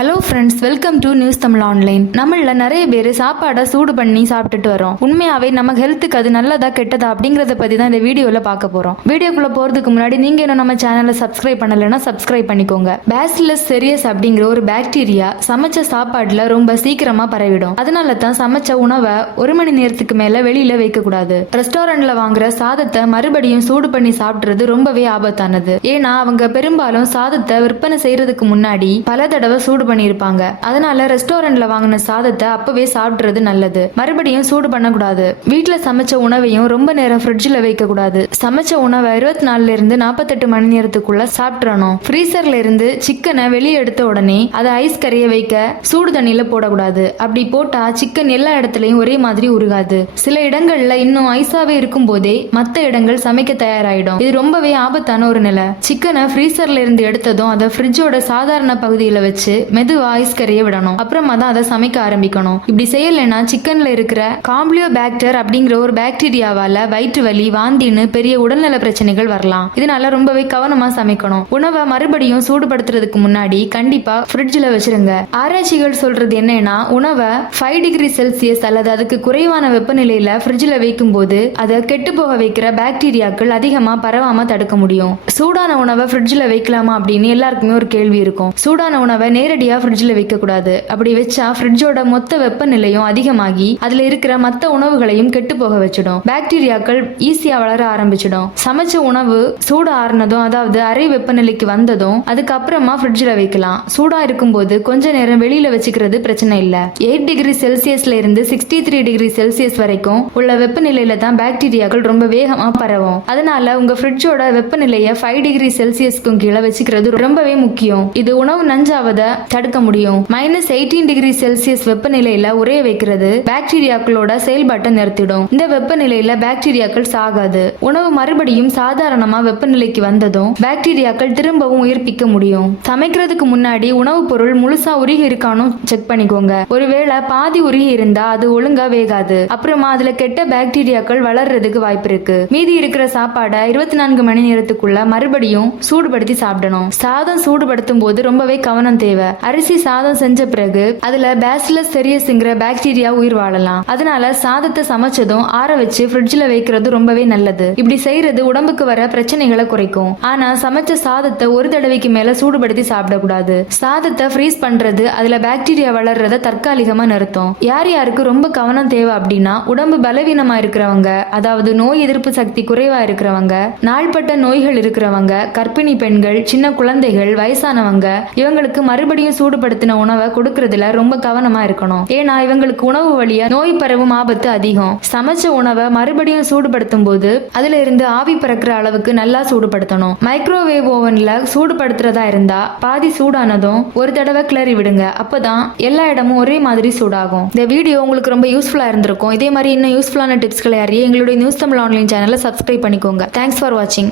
Hello friends welcome to news Tamil online நம்மள நிறைய பேர் சாப்பாடை சூடு பண்ணி சாப்பிட்டுட்டு வரோம். உண்மையாவே நம்ம ஹெல்த்துக்கு அது நல்லதா கெட்டதா அப்படிங்கறத பத்தி தான் இந்த வீடியோல பார்க்க போறோம். வீடியோக்குள்ள போறதுக்கு முன்னாடி நீங்க இன்னும் நம்ம சேனலை சப்ஸ்கிரைப் பண்ணலைன்னா சப்ஸ்கிரைப் பண்ணிக்கோங்க. பேசிலஸ் செரியஸ் அப்படிங்கிற ஒரு பாக்டீரியா சமைச்ச சாப்பாடுல ரொம்ப சீக்கிரமா பரவிடும். அதனால தான் சமைச்ச உணவை ஒரு மணி நேரத்துக்கு மேல வெளியில வைக்க கூடாது. ரெஸ்டாரண்ட்ல வாங்குற சாதத்தை மறுபடியும் சூடு பண்ணி சாப்பிடுறது ரொம்பவே ஆபத்தானது. ஏன்னா அவங்க பெரும்பாலும் சாதத்தை விற்பனை செய்யறதுக்கு முன்னாடி பல தடவை சூடு பண்ணியிருப்பாங்க. அதனால ரெஸ்டாரண்ட்ல வாங்கின சாதத்தை அப்பவே சாப்பிடுறது நல்லது. மறுபடியும் சூடு பண்ணக்கூடாது. வீட்டுல சமைச்ச உணவையும் ரொம்ப நேரம் ஃப்ரிட்ஜில் வைக்க கூடாது சமைச்ச உணவை இருபத்தி நாலுல இருந்து நாற்பத்தெட்டு மணி நேரத்துக்குள்ள சாப்பிட்றணும் ஃப்ரீசர்ல இருந்து சிக்கனை வெளியே எடுத்த உடனே அதை ஐஸ் கறிய வைக்க சூடு தண்ணியில போடக்கூடாது. அப்படி போட்டா சிக்கன் எல்லா இடத்துலயும் ஒரே மாதிரி உருகாது. சில இடங்கள்ல இன்னும் ஐஸாவே இருக்கும் போதே மத்த இடங்கள் சமைக்க தயாராயிடும். இது ரொம்பவே ஆபத்தான ஒரு நிலை. சிக்கனை ஃப்ரீசர்ல இருந்து எடுத்ததும் அதை ஃப்ரிட்ஜோட சாதாரண பகுதியில வச்சு மெதுவா ஐஸ் கரைய விடணும். அப்புறமா தான் அதை சமைக்க ஆரம்பிக்கணும். இப்படி செய்யலைன்னா சிக்கன்ல இருக்கிற காம்ப்ளியோ பேக்டர் அப்படிங்கிற ஒரு பாக்டீரியாவால வயிற்று வலி வாந்தின்னு பெரிய உடல்நல பிரச்சனைகள் வரலாம். இதனால ரொம்பவே கவனமா சமைக்கணும். உணவை மறுபடியும் சூடுபடுத்துறதுக்கு முன்னாடி கண்டிப்பா ஃப்ரிட்ஜில் வச்சிருங்க. ஆராய்ச்சிகள் சொல்றது என்னன்னா உணவை ஃபைவ் டிகிரி செல்சியஸ் அல்லது அதுக்கு குறைவான வெப்பநிலையில ஃப்ரிட்ஜில் வைக்கும் போது அதை கெட்டு போக வைக்கிற பாக்டீரியாக்கள் அதிகமா பரவாம தடுக்க முடியும். சூடான உணவை ஃப்ரிட்ஜில் வைக்கலாமா அப்படின்னு எல்லாருக்குமே ஒரு கேள்வி இருக்கும். சூடான உணவை நேரடியா ஃப்ரிட்ஜில் வைக்கக்கூடாது. அப்படி வச்சா ஃப்ரிட்ஜோட மொத்த வெப்பநிலையும் அதிகமாகி அதில் இருக்கிற மற்ற உணவுகளையும் கெட்டு போக வச்சிடும். பாக்டீரியாக்கள் ஈஸியாக வளர ஆரம்பிச்சிடும். சமைச்ச உணவு சூடு ஆறுனதும் அதாவது அரை வெப்பநிலைக்கு வந்ததும் அதுக்கப்புறமா ஃப்ரிட்ஜில் வைக்கலாம். சூடாக இருக்கும்போது கொஞ்ச நேரம் வெளியில் வச்சுக்கிறது பிரச்சனை இல்லை. எயிட் டிகிரி செல்சியஸ்ல இருந்து சிக்ஸ்டி த்ரீ டிகிரி செல்சியஸ் வரைக்கும் உள்ள வெப்பநிலையில தான் பாக்டீரியாக்கள் ரொம்ப வேகமாக பரவும். அதனால உங்க ஃப்ரிட்ஜோட வெப்பநிலையை ஃபைவ் டிகிரி செல்சியஸ்க்கும் கீழே வச்சுக்கிறது ரொம்பவே முக்கியம். இது உணவு நஞ்சாவத தடுக்க முடியும். மைனஸ் எயிட்டீன் டிகிரி செல்சியஸ் வெப்பநிலையில உரைய வைக்கிறது. பாக்டீரியாக்களோட செயல்பாட்டை நிறுத்திடும். இந்த வெப்பநிலையில பாக்டீரியாக்கள் சாகாது. உணவு மறுபடியும் சாதாரணமா வெப்பநிலைக்கு வந்ததும் பாக்டீரியாக்கள் திரும்பவும் உயிர்ப்பிக்க முடியும். சமைக்கிறதுக்கு முன்னாடி உணவுப் பொருள் முழுசா உருகி இருக்கானு செக் பண்ணிக்கோங்க. ஒருவேளை பாதி உருகி இருந்தா அது ஒழுங்கா வேகாது. அப்புறமா அதுல கெட்ட பாக்டீரியாக்கள் வளர்றதுக்கு வாய்ப்பு இருக்கு. மீதி இருக்கிற சாப்பாடை இருபத்தி நான்கு மணி நேரத்துக்குள்ள மறுபடியும் சூடுபடுத்தி சாப்பிடணும். சாதம் சூடுபடுத்தும் போது ரொம்பவே கவனம் தேவை. அரிசி சாதம் செஞ்ச பிறகு அதுல பேசிலஸ் செரியஸ்ங்கிற பாக்டீரியா உயிர் வாழலாம். அதனால சாதத்தை சமைச்சதும் ஆற வச்சு ஃப்ரிட்ஜ்ல வைக்கிறது ரொம்பவே நல்லது. இப்படி செய்யறது உடம்புக்கு வர பிரச்சனைகளை குறைக்கும். ஆனா சமைச்ச சாதத்தை ஒரு தடவைக்கு மேல சூடுபடுத்தி சாப்பிடக்கூடாது. சாதத்தை ஃப்ரீஸ் பண்றது அதுல பாக்டீரியா வளர்றத தற்காலிகமா நிறுத்தும். யார் யாருக்கு ரொம்ப கவனம் தேவை அப்படின்னா உடம்பு பலவீனமா இருக்கிறவங்க அதாவது நோய் எதிர்ப்பு சக்தி குறைவா இருக்கிறவங்க நாள்பட்ட நோய்கள் இருக்கிறவங்க கர்ப்பிணி பெண்கள் சின்ன குழந்தைகள் வயசானவங்க இவங்களுக்கு மறுபடியும் சூடுபடுத்தின உணவை கொடுக்கறதுல ரொம்ப கவனமா இருக்கணும். ஏன்னா இவங்களுக்கு உணவு வழியா நோய் பரவும் ஆபத்து அதிகம். சமைச்ச உணவை மறுபடியும் சூடுபடுத்தும் போது அதுல இருந்து ஆவி பறக்கிற அளவுக்கு நல்லா சூடுபடுத்தணும். மைக்ரோவேவ் ஓவன்ல சூடுபடுத்துறதா இருந்தா பாதி சூடானதும் ஒரு தடவை கிளறி விடுங்க. அப்பதான் எல்லா இடமும் ஒரே மாதிரி சூடாகும். இந்த வீடியோ உங்களுக்கு ரொம்ப யூஸ்ஃபுல்லா இருந்திருக்கும். இதே மாதிரி இன்னும் யூஸ்ஃபுல்லான டிப்ஸ்களை அறிய எங்களுடைய நியூஸ் தமிழ் ஆன்லைன் சேனலை சப்ஸ்கிரைப் பண்ணிக்கோங்க. தேங்க்ஸ் ஃபார் வாட்சிங்